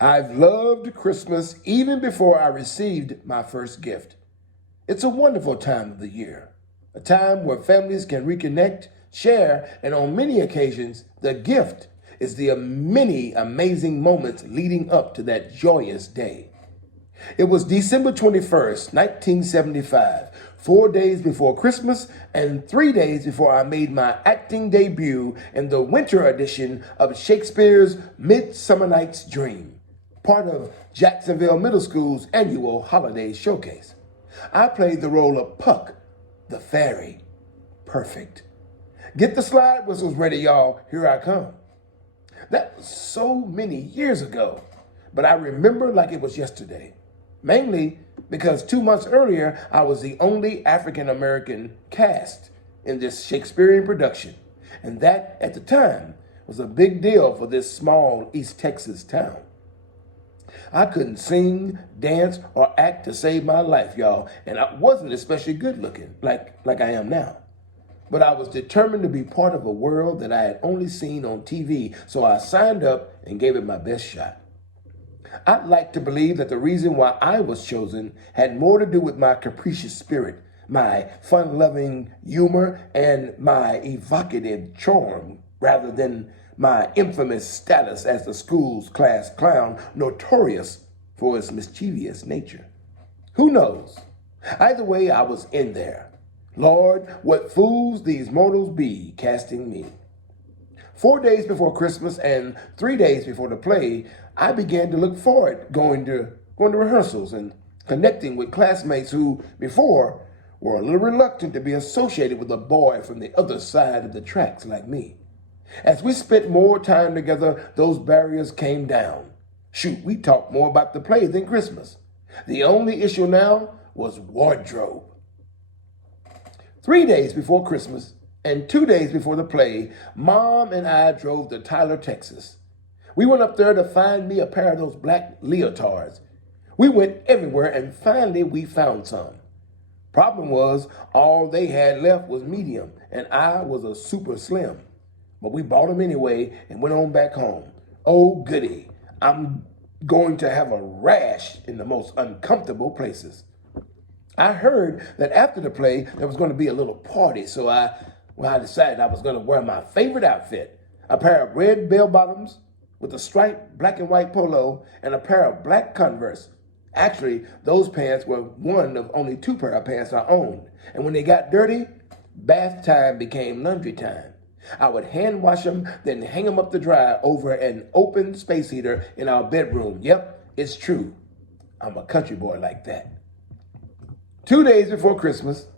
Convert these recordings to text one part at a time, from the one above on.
I've loved Christmas even before I received my first gift. It's a wonderful time of the year, a time where families can reconnect, share, and on many occasions, the gift is the many amazing moments leading up to that joyous day. It was December 21st, 1975, 4 days before Christmas and 3 days before I made my acting debut in the winter edition of Shakespeare's Midsummer Night's Dream, part of Jacksonville Middle School's annual holiday showcase. I played the role of Puck, the fairy. Perfect. Get the slide whistles ready, y'all. Here I come. That was so many years ago, but I remember like it was yesterday. Mainly because 2 months earlier, I was the only African-American cast in this Shakespearean production. And that, at the time, was a big deal for this small East Texas town. I couldn't sing, dance, or act to save my life, y'all, and I wasn't especially good looking like I am now. But I was determined to be part of a world that I had only seen on TV, so I signed up and gave it my best shot. I'd like to believe that the reason why I was chosen had more to do with my capricious spirit, my fun-loving humor, and my evocative charm, rather than my infamous status as the school's class clown, notorious for its mischievous nature. Who knows? Either way, I was in there. Lord, what fools these mortals be, casting me. 4 days before Christmas and 3 days before the play, I began to look forward going to rehearsals and connecting with classmates who, before, were a little reluctant to be associated with a boy from the other side of the tracks like me. As we spent more time together, those barriers came down. Shoot, we talked more about the play than Christmas. The only issue now was wardrobe. 3 days before Christmas and 2 days before the play, Mom and I drove to Tyler, Texas. We went up there to find me a pair of those black leotards. We went everywhere and finally we found some. Problem was, all they had left was medium and I was a super slim. But we bought them anyway and went on back home. Oh goody, I'm going to have a rash in the most uncomfortable places. I heard that after the play, there was going to be a little party, so I decided I was going to wear my favorite outfit, a pair of red bell-bottoms with a striped black and white polo and a pair of black Converse. Actually, those pants were one of only 2 pair of pants I owned, and when they got dirty, bath time became laundry time. I would hand wash them, then hang them up to dry over an open space heater in our bedroom. Yep, it's true. I'm a country boy like that. 2 days before Christmas,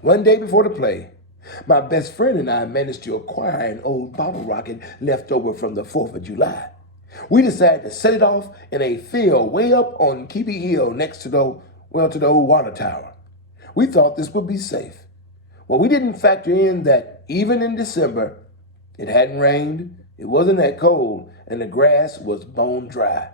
1 day before the play, my best friend and I managed to acquire an old bottle rocket left over from the 4th of July. We decided to set it off in a field way up on Keepy Hill next to the old water tower. We thought this would be safe. Well, we didn't factor in that even in December, it hadn't rained, it wasn't that cold, and the grass was bone dry.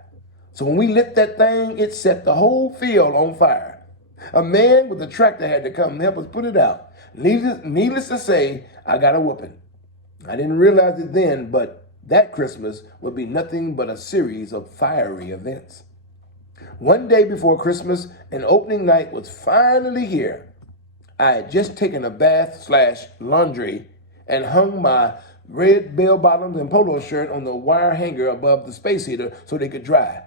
So when we lit that thing, it set the whole field on fire. A man with a tractor had to come and help us put it out. Needless to say, I got a whooping. I didn't realize it then, but that Christmas would be nothing but a series of fiery events. 1 day before Christmas, and opening night was finally here. I had just taken a bath/laundry and hung my red bell-bottoms and polo shirt on the wire hanger above the space heater so they could dry.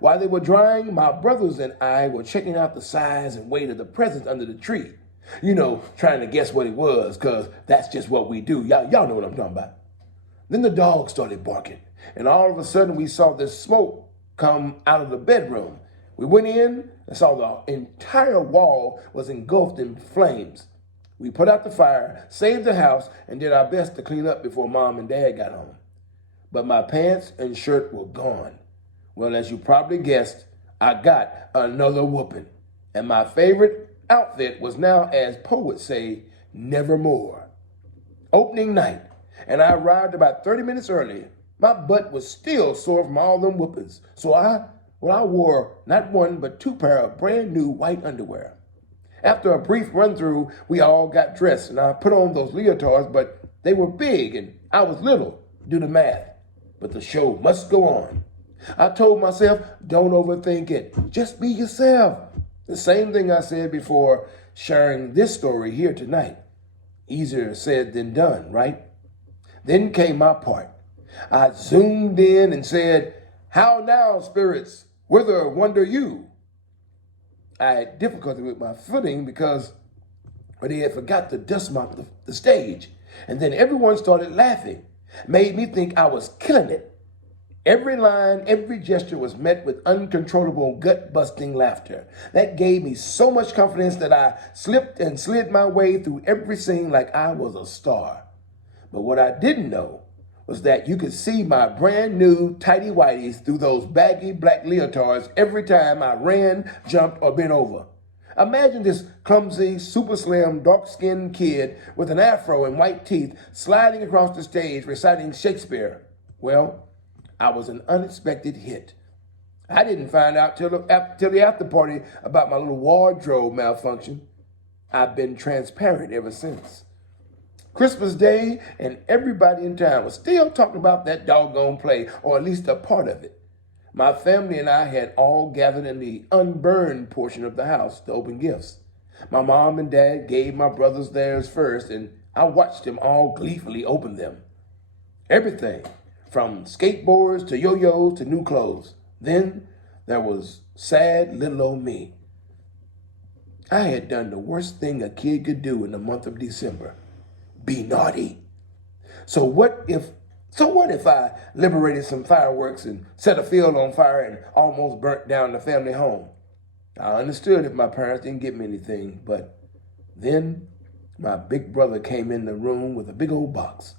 While they were drying, my brothers and I were checking out the size and weight of the presents under the tree. You know, trying to guess what it was, because that's just what we do. Y'all know what I'm talking about. Then the dog started barking, and all of a sudden we saw this smoke come out of the bedroom. We went in and saw the entire wall was engulfed in flames. We put out the fire, saved the house, and did our best to clean up before Mom and Dad got home. But my pants and shirt were gone. Well, as you probably guessed, I got another whooping. And my favorite outfit was now, as poets say, nevermore. Opening night, and I arrived about 30 minutes early. My butt was still sore from all them whoopings, so I wore not 1 but 2 pair of brand new white underwear. After a brief run through, we all got dressed and I put on those leotards, but they were big and I was little. Do the math. But the show must go on. I told myself, don't overthink it. Just be yourself. The same thing I said before sharing this story here tonight. Easier said than done, right? Then came my part. I zoomed in and said, how now, spirits? Whither wander you? I had difficulty with my footing because they had forgot to dust mop the stage. And then everyone started laughing. Made me think I was killing it. Every line, every gesture was met with uncontrollable, gut-busting laughter. That gave me so much confidence that I slipped and slid my way through every scene like I was a star. But what I didn't know was that you could see my brand new tighty whities through those baggy black leotards every time I ran, jumped, or bent over. Imagine this clumsy, super slim, dark-skinned kid with an afro and white teeth sliding across the stage reciting Shakespeare. Well, I was an unexpected hit. I didn't find out till the after party about my little wardrobe malfunction. I've been transparent ever since. Christmas Day, and everybody in town was still talking about that doggone play, or at least a part of it. My family and I had all gathered in the unburned portion of the house to open gifts. My mom and dad gave my brothers theirs first, and I watched them all gleefully open them. Everything, from skateboards to yo-yos to new clothes. Then there was sad little old me. I had done the worst thing a kid could do in the month of December. Be naughty. So what if I liberated some fireworks and set a field on fire and almost burnt down the family home? I understood if my parents didn't get me anything, but then my big brother came in the room with a big old box.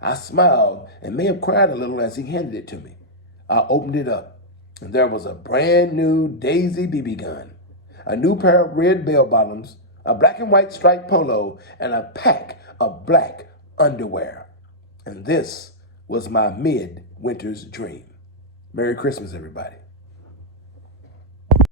I smiled and may have cried a little as he handed it to me. I opened it up, and there was a brand new Daisy BB gun, a new pair of red bell bottoms, a black and white striped polo, and a pack of black underwear. And this was my mid-winter's dream. Merry Christmas, everybody.